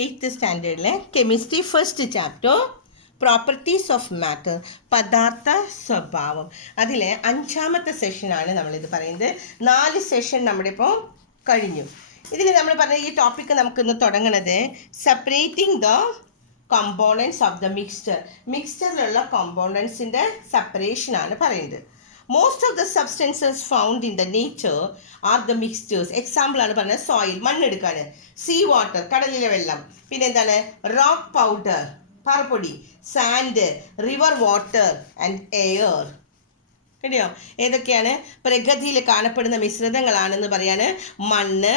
8th സ്റ്റാൻഡേർഡിലെ chemistry first chapter properties of matter, പദാർത്ഥ സ്വഭാവം. അതിലെ 5ാമത്തെ സെഷനാണ് നമ്മളിത് പറയുന്നത്. 4 സെഷൻ നമ്മുടെ ഇപ്പോൾ കഴിഞ്ഞു. ഇതിൽ നമ്മൾ പറഞ്ഞ ഈ ടോപ്പിക്ക് നമുക്കിന്ന് തുടങ്ങുന്നത് separating the components of the mixture. മിക്സ്ചറിലുള്ള കോമ്പോണൻസിൻ്റെ സെപ്പറേഷനാണ് പറയുന്നത്. Most of the substances found in the nature are the mixtures. Example ആണ് പറഞ്ഞത് സോയിൽ, മണ്ണെടുക്കാണ്, സീ വാട്ടർ, കടലിലെ വെള്ളം, പിന്നെ എന്താണ് റോക്ക് പൗഡർ, പാറപ്പൊടി, sand, river water and air. കേട്ടോ, ഏതൊക്കെയാണ് പ്രകൃതിയിൽ കാണപ്പെടുന്ന മിശ്രിതങ്ങളാണെന്ന് പറയാണ്? മണ്ണ്,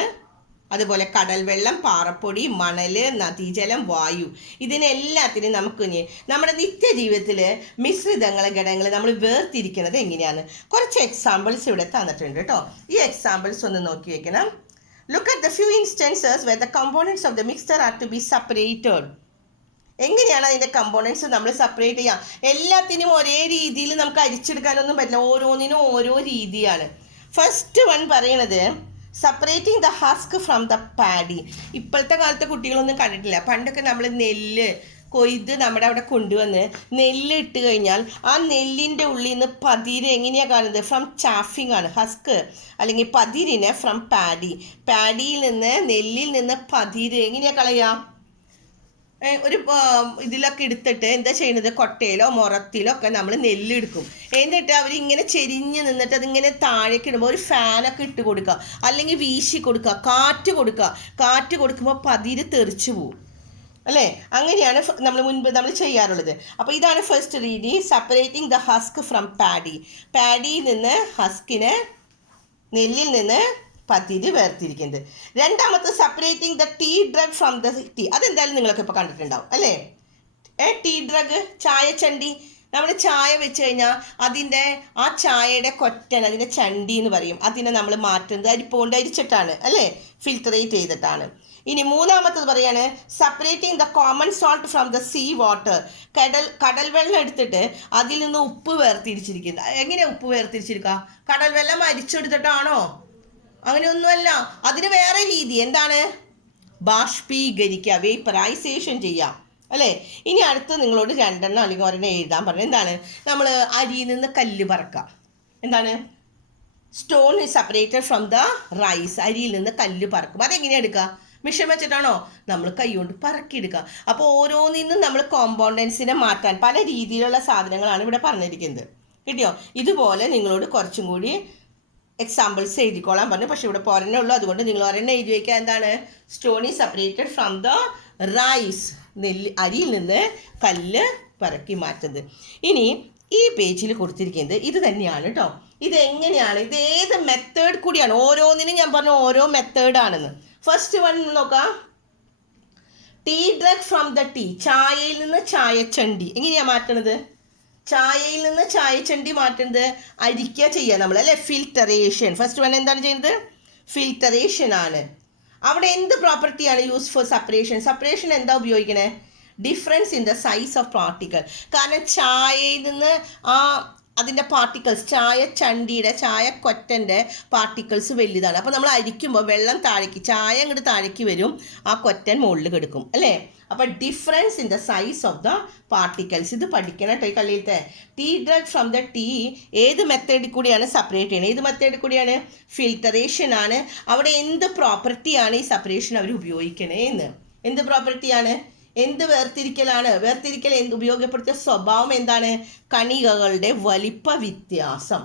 അതുപോലെ കടൽ വെള്ളം, പാറപ്പൊടി, മണൽ, നദീജലം, വായു. ഇതിനെല്ലാത്തിനും നമുക്ക് നമ്മുടെ നിത്യജീവിതത്തിൽ മിശ്രിതങ്ങൾ, ഘടകങ്ങൾ നമ്മൾ വേർതിരിക്കുന്നത് എങ്ങനെയാണ്? കുറച്ച് എക്സാമ്പിൾസ് ഇവിടെ തന്നിട്ടുണ്ട് കേട്ടോ. ഈ എക്സാമ്പിൾസ് ഒന്ന് നോക്കി വെക്കണം. Look at the few instances where the components of the mixture are to be separated. എങ്ങനെയാണ് അതിൻ്റെ കമ്പോണൻസ് നമ്മൾ സെപ്പറേറ്റ് ചെയ്യാം? എല്ലാത്തിനും ഒരേ രീതിയിൽ നമുക്ക് അരിച്ചെടുക്കാനൊന്നും പറ്റില്ല, ഓരോന്നിനും ഓരോ രീതിയാണ്. ഫസ്റ്റ് വൺ പറയണത് separating the husk from the paddy. ഇപ്പോഴത്തെ കാലത്തെ കുട്ടികളൊന്നും കണ്ടിട്ടില്ല. പണ്ടൊക്കെ നമ്മൾ നെല്ല് കൊയ്ത് നമ്മുടെ അവിടെ കൊണ്ടുവന്ന് നെല്ല് ഇട്ട് കഴിഞ്ഞാൽ ആ നെല്ലിൻ്റെ ഉള്ളിൽ നിന്ന് പതിര് എങ്ങനെയാണ് കാണുന്നത്? ഫ്രം ചാഫിംഗ് ആണ് ഹസ്ക്, അല്ലെങ്കിൽ പതിരിനെ ഫ്രം പാഡി. പാഡിയിൽ നിന്ന്, നെല്ലിൽ നിന്ന് പതിര് എങ്ങനെയാണ് കളയാം? ഒരു ഇതിലൊക്കെ എടുത്തിട്ട് എന്താ ചെയ്യുന്നത്? കൊട്ടയിലോ മുറത്തിലോ ഒക്കെ നമ്മൾ നെല്ലെടുക്കും. എന്നിട്ട് അവരിങ്ങനെ ചെരിഞ്ഞ് നിന്നിട്ട് അതിങ്ങനെ താഴേക്ക് ഇടുമ്പോൾ ഒരു ഫാനൊക്കെ ഇട്ട് കൊടുക്കുക, അല്ലെങ്കിൽ വീശി കൊടുക്കുക, കാറ്റ് കൊടുക്കുമ്പോൾ പതിര് തെറിച്ചു പോവും അല്ലേ? അങ്ങനെയാണ് നമ്മൾ ചെയ്യാറുള്ളത്. അപ്പോൾ ഇതാണ് ഫസ്റ്റ് രീതി, separating the husk from paddy. പാഡിയിൽ നിന്ന് ഹസ്കിനെ, നെല്ലിൽ നിന്ന് പതിര് വേർതിരിക്കുന്നത്. രണ്ടാമത്തെ separating the tea dregs from the tea. അതെന്തായാലും നിങ്ങളൊക്കെ ഇപ്പോൾ കണ്ടിട്ടുണ്ടാവും അല്ലേ? ടീ ഡ്രഗ്, ചായച്ചണ്ടി. നമ്മൾ ചായ വെച്ച് കഴിഞ്ഞാൽ അതിൻ്റെ ആ ചായയുടെ കൊറ്റൻ, അതിൻ്റെ ചണ്ടി എന്ന് പറയും. അതിനെ നമ്മൾ മാറ്റുന്നത് അരിപ്പുകൊണ്ട് അരിച്ചിട്ടാണ് അല്ലേ? ഫിൽറ്ററേറ്റ് ചെയ്തിട്ടാണ്. ഇനി മൂന്നാമത്തത് പറയാണ് separating the common salt from the sea water. കടൽ വെള്ളം എടുത്തിട്ട് അതിൽ നിന്ന് ഉപ്പ് വേർതിരിച്ചിരിക്കുന്നത്. എങ്ങനെയാണ് ഉപ്പ് വേർതിരിച്ചിരിക്കുക? കടൽ വെള്ളം അരിച്ചെടുത്തിട്ടാണോ? അങ്ങനെയൊന്നുമല്ല, അതിന് വേറെ രീതി. എന്താണ്? ബാഷ്പീകരിക്കുക, വേപ്പറൈസേഷൻ ചെയ്യാം അല്ലേ? ഇനി അടുത്ത് നിങ്ങളോട് 2 അല്ലെങ്കിൽ 1 എഴുതാൻ പറഞ്ഞു. എന്താണ്? നമ്മൾ അരിയിൽ നിന്ന് കല്ല് പറക്കാം. എന്താണ്? Stone is separated from the rice. അരിയിൽ നിന്ന് കല്ല് പറക്കും. അതെങ്ങനെയാണ് എടുക്കുക? മിഷൻ വെച്ചിട്ടാണോ? നമ്മൾ കൈകൊണ്ട് പറക്കിയെടുക്കുക. അപ്പോൾ ഓരോന്നിനും നമ്മൾ കോമ്പൗണ്ടൻസിനെ മാറ്റാൻ പല രീതിയിലുള്ള സാധനങ്ങളാണ് ഇവിടെ പറഞ്ഞിരിക്കുന്നത്. കിട്ടിയോ? ഇതുപോലെ നിങ്ങളോട് കുറച്ചും കൂടി എക്സാമ്പിൾസ് എഴുതിക്കോളാൻ പറഞ്ഞു. പക്ഷെ ഇവിടെ പോരനേ ഉള്ളൂ, അതുകൊണ്ട് നിങ്ങൾ ഒരെണ്ണം എഴുതി വയ്ക്കുക. എന്താണ്? Stone is separated from the rice. അരിയിൽ നിന്ന് കല്ല് പറക്കി മാറ്റുന്നത്. ഇനി ഈ പേജിൽ കൊടുത്തിരിക്കുന്നത് ഇത് തന്നെയാണ് കേട്ടോ. ഇത് എങ്ങനെയാണ്? ഇത് ഏത് മെത്തേഡ് കൂടിയാണ്? ഓരോന്നിനും ഞാൻ പറഞ്ഞു ഓരോ മെത്തേഡാണെന്ന്. ഫസ്റ്റ് വൺ നോക്കാം. Tea dregs from the tea. ചായയിൽ നിന്ന് ചായച്ചണ്ടി. എങ്ങനെയാണ് മാറ്റണത്? ചായയിൽ നിന്ന് ചായച്ചണ്ടി മാറ്റുന്നത് അരിക്കുക ചെയ്യുക നമ്മൾ അല്ലേ? ഫിൽറ്ററേഷൻ. ഫസ്റ്റ് വൺ എന്താണ് ചെയ്യുന്നത്? ഫിൽറ്ററേഷൻ ആണ്. അവിടെ എന്ത് പ്രോപ്പർട്ടിയാണ് യൂസ് ഫോർ സെപ്പറേഷൻ? സെപ്പറേഷൻ എന്താ ഉപയോഗിക്കണേ? Difference in the size of particle. കാരണം ചായയിൽ നിന്ന് അതിൻ്റെ പാർട്ടിക്കിൾസ്, ചായച്ചണ്ടിയുടെ, ചായക്കൊറ്റൻ്റെ പാർട്ടിക്കിൾസ് വലുതാണ്. അപ്പോൾ നമ്മൾ അരിക്കുമ്പോൾ വെള്ളം താഴേക്ക്, ചായ അങ്ങോട്ട് താഴേക്ക് വരും, ആ കൊറ്റൻ മുകളിൽ കിടക്കും അല്ലേ? അപ്പോൾ difference in the size of the particles. ഇത് പഠിക്കണം കേട്ടോ ഈ കളിയിലത്തെ. Tea dregs from the tea ഏത് മെത്തേഡിൽ കൂടിയാണ് സെപ്പറേറ്റ് ചെയ്യുന്നത്? ഏത് മെത്തേഡിൽ കൂടിയാണ്? ഫിൽറ്ററേഷൻ ആണ്. അവിടെ എന്ത് പ്രോപ്പർട്ടിയാണ് ഈ സെപ്പറേഷൻ അവർ ഉപയോഗിക്കണേ എന്ന്? എന്ത് പ്രോപ്പർട്ടിയാണ്? എന്ത് വേർതിരിക്കലാണ്? വേർതിരിക്കൽ ഉപയോഗപ്പെടുത്തിയ സ്വഭാവം എന്താണ്? കണികകളുടെ വലിപ്പ വ്യത്യാസം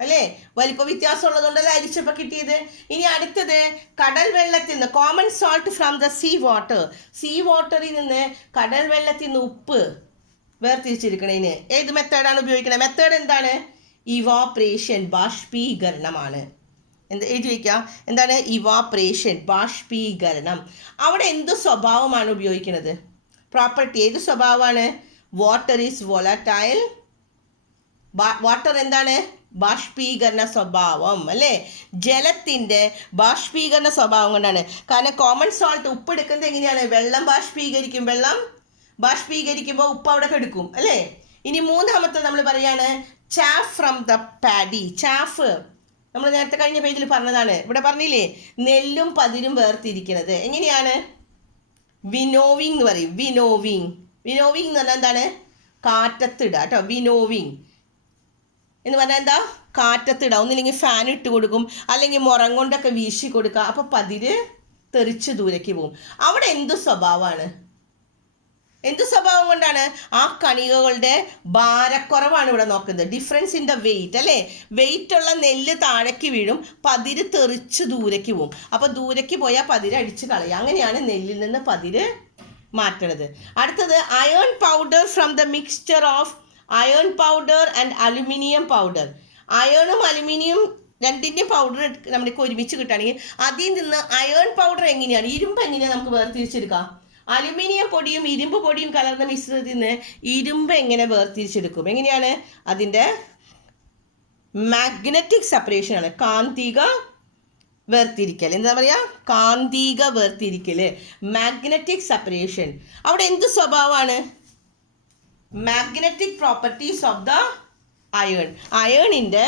അല്ലേ? വലിപ്പ വ്യത്യാസം ഉള്ളതുകൊണ്ടല്ലേ അരിച്ചപ്പോൾ കിട്ടിയത്. ഇനി അടുത്തത് കടൽ വെള്ളത്തിൽ നിന്ന് common salt from the sea water. Sea വാട്ടറിൽ നിന്ന് കടൽ വെള്ളത്തിൽ നിന്ന് ഉപ്പ് വേർതിരിച്ചിരിക്കണതിന് ഏത് മെത്തേഡാണ് ഉപയോഗിക്കുന്നത്? മെത്തേഡ് എന്താണ്? ഇവാപ്രേഷൻ, ബാഷ്പീകരണമാണ്. എഴുതി വയ്ക്കാം. എന്താണ്? ഇവാപ്രേഷൻ, ബാഷ്പീകരണം. അവിടെ എന്ത് സ്വഭാവമാണ് ഉപയോഗിക്കുന്നത്? പ്രോപ്പർട്ടി. ഏത് സ്വഭാവമാണ്? Water is volatile. വാട്ടർ എന്താണ്? ബാഷ്പീകരണ സ്വഭാവം അല്ലേ? ജലത്തിൻ്റെ ബാഷ്പീകരണ സ്വഭാവം കൊണ്ടാണ്. കാരണം കോമൺ സോൾട്ട്, ഉപ്പ് എടുക്കുന്നത് എങ്ങനെയാണ്? വെള്ളം ബാഷ്പീകരിക്കും. വെള്ളം ബാഷ്പീകരിക്കുമ്പോൾ ഉപ്പ് അവിടെ കെടുക്കും അല്ലേ? ഇനി മൂന്നാമത്തെ നമ്മൾ പറയാണ് chaff from the paddy. Chaff നമ്മൾ നേരത്തെ കഴിഞ്ഞ പേജിൽ പറഞ്ഞതാണ്. ഇവിടെ പറഞ്ഞില്ലേ നെല്ലും പതിരും വേർതിരിക്കുന്നത് എങ്ങനെയാണ്? വിനോവിങ് എന്ന് പറയും. വിനോവിങ് വിനോവിങ് എന്ന് പറഞ്ഞാൽ എന്താണ്? കാറ്റത്തിടുക കേട്ടോ. വിനോവിങ് എന്ന് പറഞ്ഞാൽ എന്താ? കാറ്റത്തിടുക. ഒന്നില്ലെങ്കിൽ ഫാൻ ഇട്ട് കൊടുക്കും, അല്ലെങ്കിൽ മുറം കൊണ്ടൊക്കെ വീശി കൊടുക്കുക. അപ്പോൾ പതിര് തെറിച്ച് ദൂരേക്ക് പോകും. അവിടെ എന്ത് സ്വഭാവമാണ്? എന്ത് സ്വഭാവം കൊണ്ടാണ്? ആ കണികകളുടെ ഭാരക്കുറവാണ് ഇവിടെ നോക്കുന്നത്. ഡിഫറൻസ് ഇൻ ദ വെയിറ്റ് അല്ലേ? വെയിറ്റ് ഉള്ള നെല്ല് താഴേക്ക് വീഴും, പതിര് തെറിച്ച് ദൂരേക്ക് പോകും. അപ്പോൾ ദൂരേക്ക് പോയാൽ പതിര് അടിച്ച് കളയുക. അങ്ങനെയാണ് നെല്ലിൽ നിന്ന് പതിര് മാറ്റണത്. അടുത്തത് iron powder from the mixture of iron powder and aluminium powder. അയേണും അലുമിനിയം രണ്ടിൻ്റെ പൗഡർ നമ്മൾക്ക് ഒരുമിച്ച് കിട്ടുകയാണെങ്കിൽ അതിൽ നിന്ന് അയേൺ പൗഡർ എങ്ങനെയാണ്, ഇരുമ്പ് എങ്ങനെയാണ് നമുക്ക് വേർതിരിച്ചെടുക്കാം? അലുമിനിയം പൊടിയും ഇരുമ്പ് പൊടിയും കലർന്ന മിശ്രിതത്തിൽ നിന്ന് ഇരുമ്പ് എങ്ങനെ വേർതിരിച്ചെടുക്കും? എങ്ങനെയാണ്? അതിൻ്റെ മാഗ്നറ്റിക് സെപ്പറേഷൻ ആണ്, കാന്തിക വേർതിരിക്കൽ. എന്താ പറയുക? കാന്തിക വേർതിരിക്കൽ, മാഗ്നറ്റിക് സെപ്പറേഷൻ. അവിടെ എന്ത് സ്വഭാവമാണ്? Magnetic properties of the iron. അയേണിൻ്റെ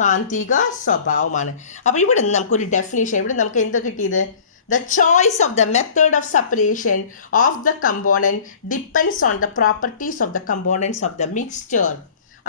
കാന്തിക സ്വഭാവമാണ്. അപ്പോൾ ഇവിടെ നമുക്കൊരു ഡെഫിനിഷൻ, ഇവിടെ നമുക്ക് എന്താ കിട്ടിയത്? The choice of the method of separation of the component depends on the properties of the components of the mixture.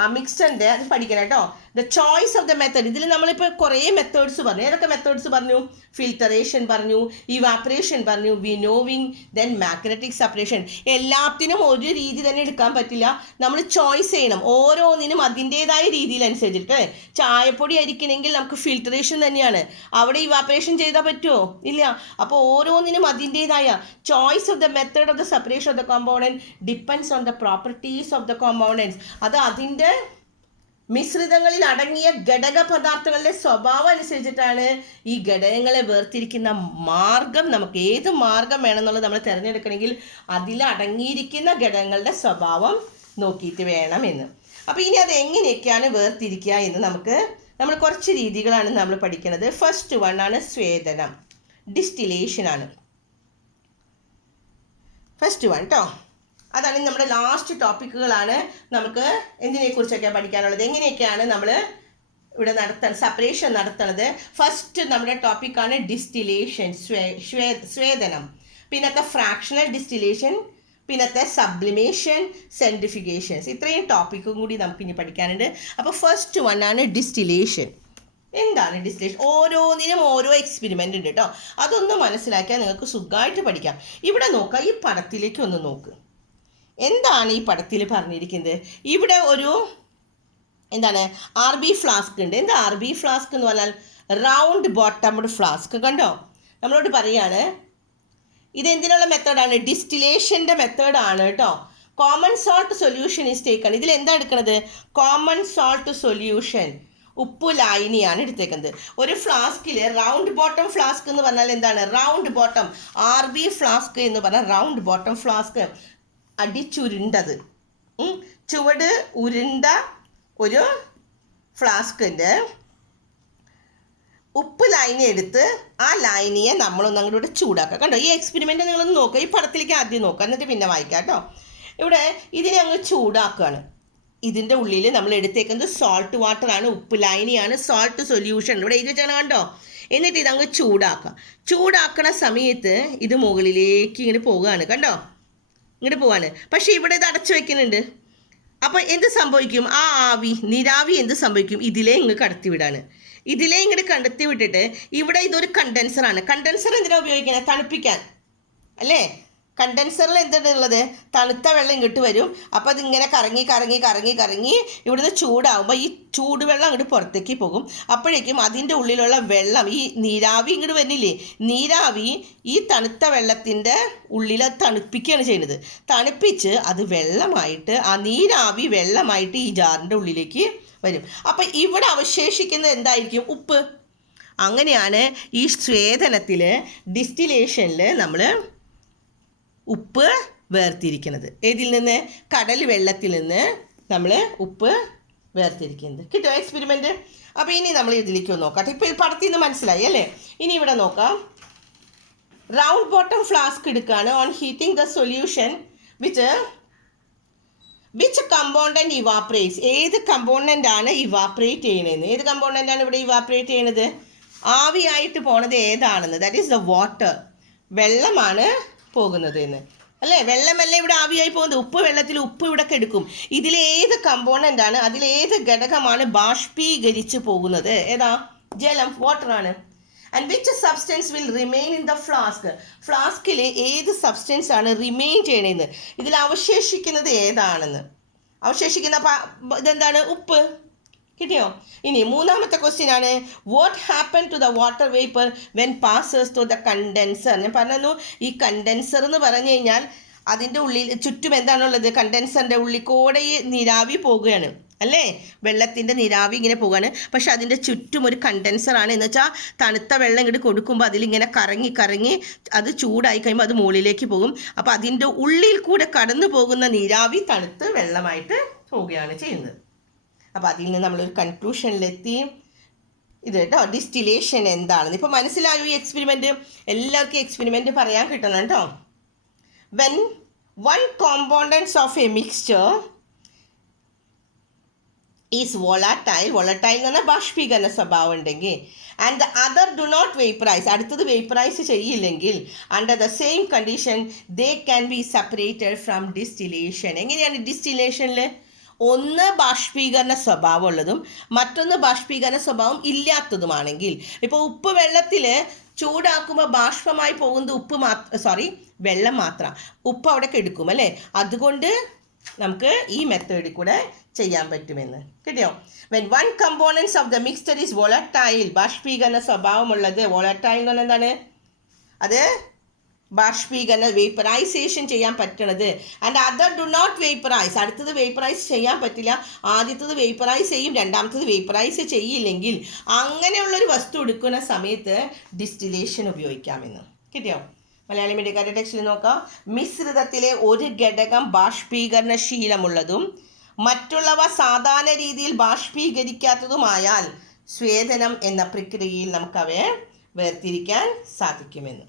ആ മിക്സറിൻ്റെ അത് പഠിക്കണം കേട്ടോ. The choice of the method. ഇതിൽ നമ്മളിപ്പോൾ കുറേ മെത്തേഡ്സ് പറഞ്ഞു. ഏതൊക്കെ മെത്തേഡ്സ് പറഞ്ഞു? ഫിൽട്ടറേഷൻ പറഞ്ഞു, ഇവാപ്പറേഷൻ പറഞ്ഞു, വിനോവിങ്, ദെൻ മാഗ്നറ്റിക് സെപ്പറേഷൻ. എല്ലാത്തിനും ഒരു രീതി തന്നെ എടുക്കാൻ പറ്റില്ല. നമ്മൾ ചോയ്സ് ചെയ്യണം. ഓരോന്നിനും അതിൻ്റേതായ രീതിയിലനുസരിച്ചിട്ട്. ചായപ്പൊടി അരിക്കണമെങ്കിൽ നമുക്ക് ഫിൽട്ടറേഷൻ തന്നെയാണ്. അവിടെ ഇവാപ്പറേഷൻ ചെയ്താൽ പറ്റുമോ? ഇല്ല. അപ്പോൾ ഓരോന്നിനും അതിൻ്റേതായ choice of the method of the separation of the component depends on the properties of the components. അത് അതിൻ്റെ മിശ്രിതങ്ങളിൽ അടങ്ങിയ ഘടക പദാർത്ഥങ്ങളുടെ സ്വഭാവം അനുസരിച്ചിട്ടാണ് ഈ ഘടകങ്ങളെ വേർതിരിക്കുന്ന മാർഗം. നമുക്ക് ഏത് മാർഗം വേണമെന്നുള്ളത് നമ്മൾ തിരഞ്ഞെടുക്കണമെങ്കിൽ അതിൽ അടങ്ങിയിരിക്കുന്ന ഘടകങ്ങളുടെ സ്വഭാവം നോക്കിയിട്ട് വേണമെന്ന്. അപ്പോൾ ഇനി അത് എങ്ങനെയൊക്കെയാണ് വേർതിരിക്കുക എന്ന് നമ്മൾ കുറച്ച് രീതികളാണ് നമ്മൾ പഠിക്കുന്നത്. ഫസ്റ്റ് വൺ ആണ് സ്വേദനം, ഡിസ്റ്റിലേഷൻ ആണ് ഫസ്റ്റ് വൺ കേട്ടോ. അതാണ് നമ്മുടെ ലാസ്റ്റ് ടോപ്പിക്കുകളാണ്. നമുക്ക് എന്തിനെക്കുറിച്ചൊക്കെയാണ് പഠിക്കാനുള്ളത്, എങ്ങനെയൊക്കെയാണ് നമ്മൾ ഇവിടെ സെപ്പറേഷൻ നടത്തുന്നത്. ഫസ്റ്റ് നമ്മുടെ ടോപ്പിക്കാണ് ഡിസ്റ്റിലേഷൻ, സ്വേദനം. പിന്നത്തെ ഫ്രാക്ഷണൽ ഡിസ്റ്റിലേഷൻ, പിന്നത്തെ സബ്ലിമേഷൻ, സെൻട്രിഫിക്കേഷൻസ്. ഇത്രയും ടോപ്പിക്കും കൂടി നമുക്കിനി പഠിക്കാനുണ്ട്. അപ്പോൾ ഫസ്റ്റ് വൺ ആണ് ഡിസ്റ്റിലേഷൻ. എന്താണ് ഡിസ്റ്റിലേഷൻ? ഓരോന്നിനും ഓരോ എക്സ്പെരിമെൻ്റ് ഉണ്ട് കേട്ടോ. അതൊന്ന് മനസ്സിലാക്കിയാൽ നിങ്ങൾക്ക് സുഖമായിട്ട് പഠിക്കാം. ഇവിടെ നോക്കുക, ഈ പടത്തിലേക്ക് ഒന്ന് നോക്ക്. എന്താണ് ഈ പടത്തിൽ പറഞ്ഞിരിക്കുന്നത്? ഇവിടെ ഒരു RB ഫ്ലാസ്ക് ഉണ്ട്. എന്താ RB ഫ്ലാസ്ക് എന്ന് പറഞ്ഞാൽ? Round bottomed flask. കണ്ടോ? നമ്മളോട് പറയാണ് ഇതെന്തിനുള്ള മെത്തേഡാണ്? ഡിസ്റ്റിലേഷൻ്റെ മെത്തേഡാണ് കേട്ടോ. Common salt solution is taken. ഇതിൽ എന്താ എടുക്കുന്നത്? കോമൺ സോൾട്ട് സൊല്യൂഷൻ, ഉപ്പ് ലായനിയാണ് എടുത്തേക്കുന്നത്. ഒരു ഫ്ലാസ്കിൽ റൗണ്ട് ബോട്ടം ഫ്ലാസ്ക് എന്ന് പറഞ്ഞാൽ എന്താണ്? Round bottom. RB ഫ്ലാസ്ക് എന്ന് പറഞ്ഞാൽ റൗണ്ട് ബോട്ടം ഫ്ലാസ്ക്, അടിച്ചുരുണ്ടത്, ചുവട് ഉരുണ്ട ഒരു ഫ്ലാസ്കിൻ്റെ ഉപ്പ് ലായനി എടുത്ത് ആ ലായനിയെ നമ്മളൊന്ന് അങ്ങോട്ട് ചൂടാക്കുക. കണ്ടോ? ഈ എക്സ്പെരിമെൻ്റ് നിങ്ങളൊന്ന് നോക്കുക. ഈ പടത്തിലേക്ക് ആദ്യം നോക്കുക, എന്നിട്ട് പിന്നെ വായിക്കാം കേട്ടോ. ഇവിടെ ഇതിനെ അങ്ങ് ചൂടാക്കുകയാണ്. ഇതിൻ്റെ ഉള്ളിൽ നമ്മൾ എടുത്തേക്കുന്നത് സോൾട്ട് വാട്ടറാണ്, ഉപ്പ് ലായനിയാണ്, സോൾട്ട് സൊല്യൂഷൻ ഇവിടെ എഴുതി വെച്ചാണ്. കണ്ടോ? എന്നിട്ട് ഇതങ്ങ് ചൂടാക്കണ സമയത്ത് ഇത് മുകളിലേക്ക് ഇങ്ങനെ പോവുകയാണ്. കണ്ടോ? ഇങ്ങോട്ട് പോവാണ്. പക്ഷേ ഇവിടെ ഇത് അടച്ചു വെക്കുന്നുണ്ട്. അപ്പോൾ എന്ത് സംഭവിക്കും? ആ നീരാവി എന്ത് സംഭവിക്കും? ഇതിലേ ഇങ്ങ് കടത്തി വിടാണ്. ഇതിലേ ഇങ്ങോട്ട് കടത്തി വിട്ടിട്ട് ഇവിടെ ഇതൊരു കണ്ടൻസറാണ്. കണ്ടൻസർ എന്തിനാണ് ഉപയോഗിക്കുന്നത്? തണുപ്പിക്കാൻ അല്ലേ? കണ്ടൻസറിൽ എന്തുള്ളത്? തണുത്ത വെള്ളം ഇങ്ങോട്ട് വരും. അപ്പോൾ അതിങ്ങനെ കറങ്ങി ഇവിടുന്ന് ചൂടാകുമ്പോൾ ഈ ചൂടുവെള്ളം അങ്ങോട്ട് പുറത്തേക്ക് പോകും. അപ്പോഴേക്കും അതിൻ്റെ ഉള്ളിലുള്ള വെള്ളം, ഈ നീരാവി ഇങ്ങോട്ട് വരുന്നില്ലേ, നീരാവി ഈ തണുത്ത വെള്ളത്തിൻ്റെ ഉള്ളിൽ തണുപ്പിക്കുകയാണ് ചെയ്യുന്നത്. തണുപ്പിച്ച് അത് വെള്ളമായിട്ട്, ആ നീരാവി വെള്ളമായിട്ട് ഈ ജാറിൻ്റെ ഉള്ളിലേക്ക് വരും. അപ്പോൾ ഇവിടെ അവശേഷിക്കുന്നത് എന്തായിരിക്കും? ഉപ്പ്. അങ്ങനെയാണ് ഈ സ്വേദനത്തിൽ, ഡിസ്റ്റിലേഷനിൽ നമ്മൾ ഉപ്പ് വേർതിരിക്കുന്നത്. ഏതിൽ നിന്ന്? കടൽ വെള്ളത്തിൽ നിന്ന് നമ്മൾ ഉപ്പ് വേർതിരിക്കുന്നത്. കിട്ടുമോ എക്സ്പെരിമെൻറ്റ്? അപ്പോൾ ഇനി നമ്മൾ ഇതിലേക്ക് നോക്കാം. ഇപ്പോൾ ഈ പടത്തിൽ നിന്ന് മനസ്സിലായി അല്ലേ? ഇനി ഇവിടെ നോക്കാം. റൗണ്ട് ബോട്ടം ഫ്ലാസ്ക് എടുക്കുകയാണ്. On heating the solution which component evaporates. ഏത് കമ്പോണൻ്റ് ആണ് ഇവാപ്പറേറ്റ് ചെയ്യണതെന്ന്? ഏത് കമ്പോണൻ്റ് ആണ് ഇവിടെ ഇവാപ്പറേറ്റ് ചെയ്യണത്? ആവിയായിട്ട് പോണത് ഏതാണെന്ന്? That is the water. വെള്ളമാണ് പോകുന്നത് എന്ന് അല്ലേ? വെള്ളമല്ലേ ഇവിടെ ആവിയായി പോകുന്നത്. ഉപ്പ് വെള്ളത്തിൽ ഉപ്പ് ഇവിടെ കെടുക്കും. ഇതിലേത് കമ്പോണൻ്റ് ആണ്, അതിലേത് ഘടകമാണ് ബാഷ്പീകരിച്ച് പോകുന്നത്? ഏതാ? ജലം, വാട്ടറാണ്. And which substance will remain in the flask? ഫ്ലാസ്കിൽ ഏത് സബ്സ്റ്റൻസ് ആണ് റിമെയിൻ ചെയ്യണമെന്ന്, ഇതിൽ അവശേഷിക്കുന്നത് ഏതാണെന്ന്. അവശേഷിക്കുന്ന ഇതെന്താണ്? ഉപ്പ്. കിട്ടിയോ? ഇനി മൂന്നാമത്തെ ക്വസ്റ്റ്യൻ ആണ്, what happen to the water vapour when passes through the condenser? ഞാൻ പറഞ്ഞു, ഈ കണ്ടൻസർ എന്ന് പറഞ്ഞു കഴിഞ്ഞാൽ അതിൻ്റെ ഉള്ളിൽ ചുറ്റും എന്താണുള്ളത്? കണ്ടൻസറിൻ്റെ ഉള്ളിൽ കൂടെ ഈ നീരാവി പോകുകയാണ് അല്ലേ? വെള്ളത്തിൻ്റെ നീരാവി ഇങ്ങനെ പോവുകയാണ്. പക്ഷെ അതിൻ്റെ ചുറ്റും ഒരു കണ്ടൻസറാണ്. എന്ന് വെച്ചാൽ തണുത്ത വെള്ളം ഇങ്ങോട്ട് കൊടുക്കുമ്പോൾ അതിലിങ്ങനെ കറങ്ങി കറങ്ങി അത് ചൂടായി കഴിയുമ്പോൾ അത് മുകളിലേക്ക് പോകും. അപ്പോൾ അതിൻ്റെ ഉള്ളിൽ കൂടെ കടന്നു പോകുന്ന നീരാവി തണുത്ത് വെള്ളമായിട്ട് പോവുകയാണ് ചെയ്യുന്നത്. അപ്പോൾ അതിൽ നിന്ന് നമ്മളൊരു കൺക്ലൂഷനിലെത്തി. ഇത് കേട്ടോ, ഡിസ്റ്റിലേഷൻ എന്താണെന്ന് ഇപ്പോൾ മനസ്സിലായോ? ഈ എക്സ്പെരിമെൻറ്റ് എല്ലാവർക്കും എക്സ്പെരിമെൻറ്റ് പറയാൻ കിട്ടണം കേട്ടോ. When one components of a mixture is volatile എന്ന് പറഞ്ഞാൽ ബാഷ്പീകരണ സ്വഭാവം ഉണ്ടെങ്കിൽ, and the other do not vaporise, അടുത്തത് വേപ്പറൈസ് ചെയ്യില്ലെങ്കിൽ, under the same condition they can be separated from distillation. എങ്ങനെയാണ് ഡിസ്റ്റിലേഷനിൽ? ഒന്ന് ബാഷ്പീകരണ സ്വഭാവം ഉള്ളതും മറ്റൊന്ന് ബാഷ്പീകരണ സ്വഭാവം ഇല്ലാത്തതുമാണെങ്കിൽ, ഇപ്പോൾ ഉപ്പ് വെള്ളത്തിൽ ചൂടാക്കുമ്പോൾ ബാഷ്പമായി പോകുന്നത് വെള്ളം മാത്രം, ഉപ്പ് അവിടെ കെടുക്കും അല്ലേ? അതുകൊണ്ട് നമുക്ക് ഈ മെത്തേഡിൽ കൂടെ ചെയ്യാൻ പറ്റുമെന്ന്. കിട്ടിയോ? When one components of the mixture is volatile, ബാഷ്പീകരണ സ്വഭാവമുള്ളത്. വോളറ്റൈൽ എന്ന് പറഞ്ഞാൽ എന്താണ്? അത് ബാഷ്പീകരണ വേപ്പറൈസേഷൻ ചെയ്യാൻ പറ്റണത്. And other do not vaporise, അടുത്തത് വേപ്പറൈസ് ചെയ്യാൻ പറ്റില്ല. ആദ്യത്തത് വേപ്പറൈസ് ചെയ്യും, രണ്ടാമത്തത് വേപ്പറൈസ് ചെയ്യില്ലെങ്കിൽ, അങ്ങനെയുള്ളൊരു വസ്തു എടുക്കുന്ന സമയത്ത് ഡിസ്റ്റിലേഷൻ ഉപയോഗിക്കാമെന്ന്. കിട്ടിയോ? മലയാളി മീഡിയക്കാരുടെ ടെക്സ്റ്റിൽ നോക്കാം. മിശ്രിതത്തിലെ ഒരു ഘടകം ബാഷ്പീകരണശീലമുള്ളതും മറ്റുള്ളവ സാധാരണ രീതിയിൽ ബാഷ്പീകരിക്കാത്തതുമായാൽ സ്വേദനം എന്ന പ്രക്രിയയിൽ നമുക്കവയെ വേർതിരിക്കാൻ സാധിക്കുമെന്ന്.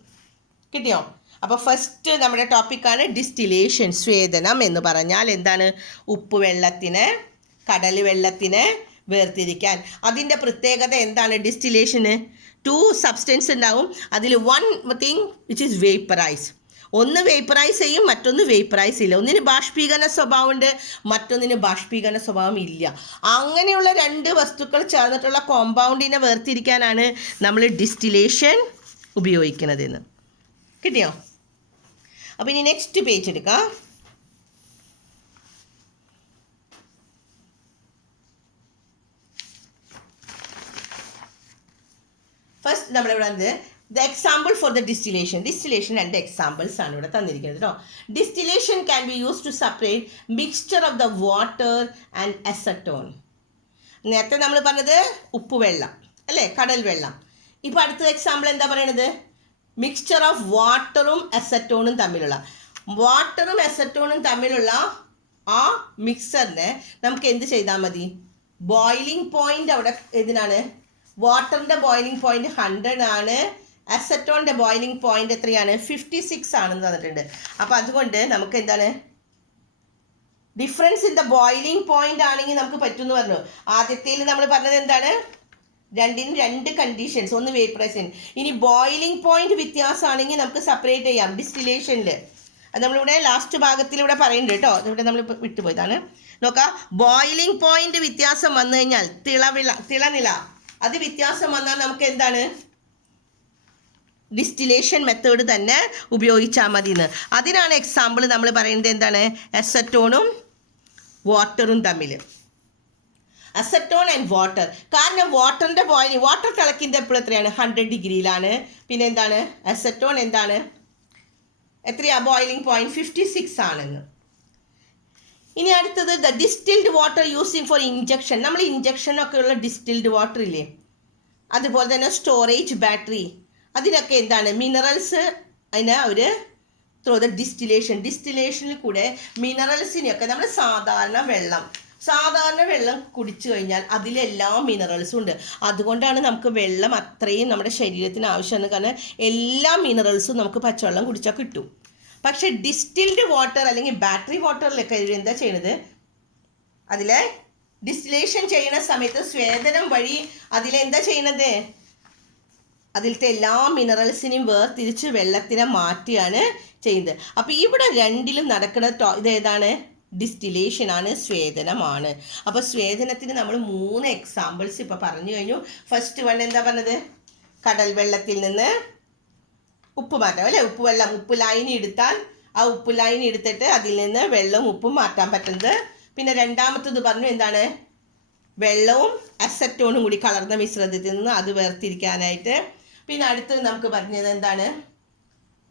കിട്ടിയോ? അപ്പോൾ ഫസ്റ്റ് നമ്മുടെ ടോപ്പിക്കാണ് ഡിസ്റ്റിലേഷൻ. സ്വേദനം എന്ന് പറഞ്ഞാൽ എന്താണ്? ഉപ്പ് വെള്ളത്തിന് കടൽ വെള്ളത്തിന് വേർതിരിക്കാൻ. അതിൻ്റെ പ്രത്യേകത എന്താണ്? ഡിസ്റ്റിലേഷന് 2 സബ്സ്റ്റൻസ് ഉണ്ടാവും. അതിൽ 1 തിങ് വിച്ച് ഈസ് വേപ്പറൈസ്. ഒന്ന് വേപ്പറൈസ് ചെയ്യും, മറ്റൊന്ന് വേപ്പറൈസ് ഇല്ല. ഒന്നിന് ബാഷ്പീകരണ സ്വഭാവമുണ്ട്, മറ്റൊന്നിന് ബാഷ്പീകരണ സ്വഭാവം ഇല്ല. അങ്ങനെയുള്ള 2 വസ്തുക്കൾ ചേർന്നിട്ടുള്ള കോമ്പൗണ്ടിനെ വേർതിരിക്കാനാണ് നമ്മൾ ഡിസ്റ്റിലേഷൻ ഉപയോഗിക്കുന്നതെന്ന്. കിട്ടിയോ? അപ്പോൾ ഇനി നെക്സ്റ്റ് പേജ് എടുക്കാം. ഫസ്റ്റ് നമ്മളിവിടെ വന്നത് the example for the distillation. Distillation 2 examples ആണ് ഇവിടെ തന്നിരിക്കുന്നത് കേട്ടോ. Distillation can be use to separate mixture of the water and acetone. നേരത്തെ നമ്മൾ പറഞ്ഞത് ഉപ്പുവെള്ളം അല്ലേ, കടൽ വെള്ളം. ഇപ്പോൾ അടുത്ത എക്സാമ്പിൾ എന്താ പറയണത്? മിക്സ്ചർ ഓഫ് വാട്ടറും അസറ്റോണും തമ്മിലുള്ള ആ മിക്സറിനെ നമുക്ക് എന്ത് ചെയ്താൽ മതി? ബോയിലിംഗ് പോയിന്റ് അവിടെ എന്തിനാണ്? വാട്ടറിൻ്റെ ബോയിലിംഗ് പോയിന്റ് 100 ആണ്. അസറ്റോണിൻ്റെ ബോയിലിംഗ് പോയിന്റ് എത്രയാണ്? 56 ആണെന്ന് തന്നിട്ടുണ്ട്. അപ്പോൾ അതുകൊണ്ട് നമുക്ക് എന്താണ് difference in the boiling point ആണെങ്കിൽ നമുക്ക് പറ്റുമെന്ന് പറഞ്ഞു. ആദ്യത്തേൽ നമ്മൾ പറഞ്ഞത് എന്താണ്? രണ്ടിനും 2 കണ്ടീഷൻസ്, ഒന്ന് വേപ്പറൈസേഷൻ. ഇനി ബോയിലിംഗ് പോയിന്റ് വ്യത്യാസമാണെങ്കിൽ നമുക്ക് സെപ്പറേറ്റ് ചെയ്യാം ഡിസ്റ്റിലേഷനിൽ. അത് നമ്മളിവിടെ ലാസ്റ്റ് ഭാഗത്തിൽ ഇവിടെ പറയുന്നുണ്ട് കേട്ടോ. ഇവിടെ നമ്മൾ വിട്ടുപോയതാണ്. നോക്കാം, ബോയിലിംഗ് പോയിന്റ് വ്യത്യാസം വന്നു കഴിഞ്ഞാൽ തിളനില അത് വ്യത്യാസം വന്നാൽ നമുക്ക് എന്താണ് ഡിസ്റ്റിലേഷൻ മെത്തേഡ് തന്നെ ഉപയോഗിച്ചാൽ മതി എന്ന്. അതിനാണ് എക്സാമ്പിൾ നമ്മൾ പറയുന്നത് എന്താണ്? അസറ്റോണും വാട്ടറും തമ്മിൽ. Acetone and water. കാരണം വാട്ടറിൻ്റെ വാട്ടർ തിളക്കിൻ്റെ എപ്പോഴും എത്രയാണ്? 100 ഡിഗ്രിയിലാണ്. പിന്നെ എന്താണ്? അസറ്റോൺ എന്താണ്? എത്രയാ ബോയിലിംഗ് പോയിന്റ്? 56 ആണെന്ന്. ഇനി അടുത്തത് the distilled water using four injection. നമ്മൾ ഇഞ്ചക്ഷനൊക്കെ ഉള്ള ഡിസ്റ്റിൽഡ് വാട്ടർ ഇല്ലേ, അതുപോലെ തന്നെ സ്റ്റോറേജ് ബാറ്ററി, അതിനൊക്കെ എന്താണ്? മിനറൽസ് അതിന് അവർ ത്രൂ ദ ഡിസ്റ്റിലേഷനിൽ കൂടെ മിനറൽസിനെയൊക്കെ നമ്മൾ സാധാരണ വെള്ളം കുടിച്ചു കഴിഞ്ഞാൽ അതിലെല്ലാ മിനറൽസും ഉണ്ട്. അതുകൊണ്ടാണ് നമുക്ക് വെള്ളം അത്രയും നമ്മുടെ ശരീരത്തിന് ആവശ്യമാണ്. കാരണം എല്ലാ മിനറൽസും നമുക്ക് പച്ചവെള്ളം കുടിച്ചാൽ കിട്ടും. പക്ഷെ ഡിസ്റ്റിൽഡ് വാട്ടർ അല്ലെങ്കിൽ ബാറ്ററി വാട്ടറിലൊക്കെ എന്താ ചെയ്യണത്? അതിൽ ഡിസ്റ്റിലേഷൻ ചെയ്യുന്ന സമയത്ത് സ്വേദനം വഴി അതിലെന്താ ചെയ്യണത്? അതിലത്തെ എല്ലാ മിനറൽസിനെയും വേർതിരിച്ച് വെള്ളത്തിനെ മാറ്റിയാണ് ചെയ്യുന്നത്. അപ്പോൾ ഇവിടെ രണ്ടിലും നടക്കുന്ന ഇതേതാണ്? ഡിസ്റ്റിലേഷൻ ആണ്, സ്വേദനമാണ്. അപ്പോൾ സ്വേദനത്തിന് നമ്മൾ 3 എക്സാമ്പിൾസ് ഇപ്പോൾ പറഞ്ഞു കഴിഞ്ഞു. ഫസ്റ്റ് വൺ എന്താ പറഞ്ഞത്? കടൽ വെള്ളത്തിൽ നിന്ന് ഉപ്പ് മാറ്റാം അല്ലേ? ഉപ്പ് ലൈൻ എടുത്താൽ ആ ഉപ്പ് ലൈൻ എടുത്തിട്ട് അതിൽ നിന്ന് വെള്ളവും ഉപ്പും മാറ്റാൻ പറ്റുന്നത്. പിന്നെ രണ്ടാമത്തത് പറഞ്ഞു എന്താണ്? വെള്ളവും അസറ്റോണും കൂടി കലർന്ന മിശ്രിതത്തിൽ നിന്ന് അത് വേർതിരിക്കാനായിട്ട്. പിന്നെ അടുത്തത് നമുക്ക് പറഞ്ഞത് എന്താണ്?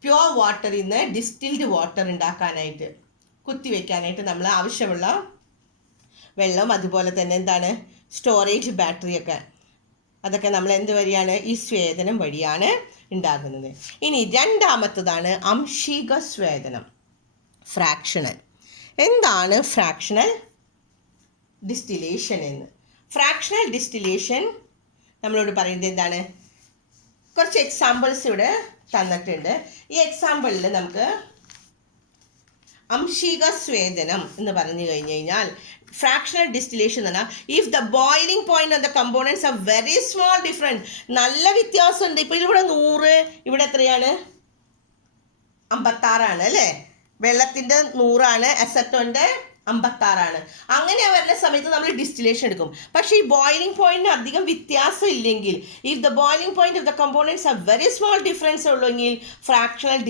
പ്യുവർ വാട്ടറിൽ നിന്ന് ഡിസ്റ്റിൽഡ് വാട്ടർ ഉണ്ടാക്കാനായിട്ട്, കുത്തിവെക്കാനായിട്ട് നമ്മൾ ആവശ്യമുള്ള വെള്ളം, അതുപോലെ തന്നെ എന്താണ് സ്റ്റോറേജ് ബാറ്ററിയൊക്കെ, അതൊക്കെ നമ്മൾ എന്ത് വഴിയാണ്? ഈ സ്വേദനം വഴിയാണ് ഉണ്ടാകുന്നത്. ഇനി രണ്ടാമത്തതാണ് അംശിക സ്വേദനം, ഫ്രാക്ഷണൽ. എന്താണ് ഫ്രാക്ഷണൽ ഡിസ്റ്റിലേഷൻ എന്ന്? ഫ്രാക്ഷണൽ ഡിസ്റ്റിലേഷൻ നമ്മളോട് പറയുന്നത് എന്താണ്? കുറച്ച് എക്സാമ്പിൾസ് ഇവിടെ തന്നിട്ടുണ്ട്. ഈ എക്സാമ്പിളിൽ നമുക്ക് അംശിക സ്വേദനം എന്ന് പറഞ്ഞു കഴിഞ്ഞു കഴിഞ്ഞാൽ, ഫ്രാക്ഷണൽ ഡിസ്റ്റിലേഷൻ എന്ന് പറഞ്ഞാൽ if the boiling point of the components are very small different, നല്ല വ്യത്യാസമുണ്ട്. ഇപ്പോൾ ഇവിടെ 100, ഇവിടെ എത്രയാണ്? 56 അല്ലേ? വെള്ളത്തിൻ്റെ 100, അസറ്റോൻ്റെ 56. അങ്ങനെ വരുന്ന സമയത്ത് നമ്മൾ ഡിസ്റ്റിലേഷൻ എടുക്കും. പക്ഷേ ഈ ബോയിലിംഗ് പോയിന്റിന് അധികം വ്യത്യാസം ഇല്ലെങ്കിൽ, if the boiling point of the components are very small difference ഉള്ളെങ്കിൽ fractional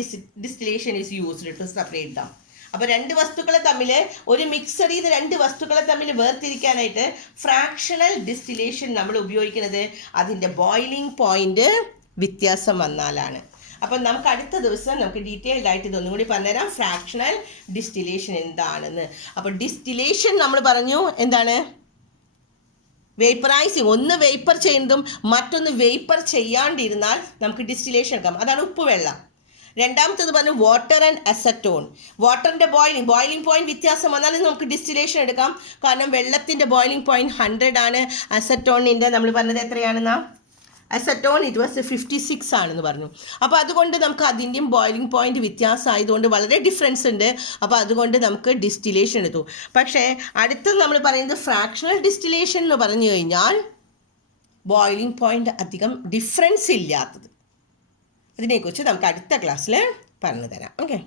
distillation is used to separate them. അപ്പോൾ രണ്ട് വസ്തുക്കളെ തമ്മിൽ, ഒരു മിക്സർ ചെയ്ത് രണ്ട് വസ്തുക്കളെ തമ്മിൽ വേർതിരിക്കാനായിട്ട് ഫ്രാക്ഷണൽ ഡിസ്റ്റിലേഷൻ നമ്മൾ ഉപയോഗിക്കുന്നത് അതിൻ്റെ ബോയിലിംഗ് പോയിന്റ് വ്യത്യാസം വന്നാലാണ്. അപ്പം നമുക്ക് അടുത്ത ദിവസം നമുക്ക് ഡീറ്റെയിൽഡ് ആയിട്ട് ഇതൊന്നും കൂടി പറഞ്ഞുതരാം, ഫ്രാക്ഷണൽ ഡിസ്റ്റിലേഷൻ എന്താണെന്ന്. അപ്പോൾ ഡിസ്റ്റിലേഷൻ നമ്മൾ പറഞ്ഞു എന്താണ്? വേപ്പറൈസിങ്. ഒന്ന് വേപ്പർ ചെയ്യുന്നതും മറ്റൊന്ന് വേപ്പർ ചെയ്യാണ്ടിരുന്നാൽ നമുക്ക് ഡിസ്റ്റിലേഷൻ എടുക്കാം. അതാണ് ഉപ്പുവെള്ളം. രണ്ടാമത്തേത് പറഞ്ഞു വാട്ടർ ആൻഡ് അസറ്റോൺ. വാട്ടറിൻ്റെ ബോയിലിംഗ് പോയിന്റ് വ്യത്യാസം വന്നാലും നമുക്ക് ഡിസ്റ്റിലേഷൻ എടുക്കാം. കാരണം വെള്ളത്തിൻ്റെ ബോയിലിംഗ് പോയിന്റ് 100 ആണ്. അസറ്റോണിൻ്റെ നമ്മൾ പറഞ്ഞത് എത്രയാണെന്നാ? അസറ്റോൺ ഇറ്റ് വാസ് 56 ആണെന്ന് പറഞ്ഞു. അപ്പോൾ അതുകൊണ്ട് നമുക്ക് അതിൻ്റെയും ബോയിലിംഗ് പോയിന്റ് വ്യത്യാസം ആയതുകൊണ്ട് വളരെ ഡിഫറൻസ് ഉണ്ട്. അപ്പോൾ അതുകൊണ്ട് നമുക്ക് ഡിസ്റ്റിലേഷൻ എടുത്തു. പക്ഷേ അടുത്തത് നമ്മൾ പറയുന്നത് ഫ്രാക്ഷണൽ ഡിസ്റ്റിലേഷൻ എന്ന് പറഞ്ഞു കഴിഞ്ഞാൽ ബോയിലിംഗ് പോയിന്റ് അധികം ഡിഫറൻസ് ഇല്ലാത്തത്. അതിനെക്കുറിച്ച് നമുക്ക് അടുത്ത ക്ലാസ്സിൽ പറഞ്ഞു തരാം. ഓക്കെ.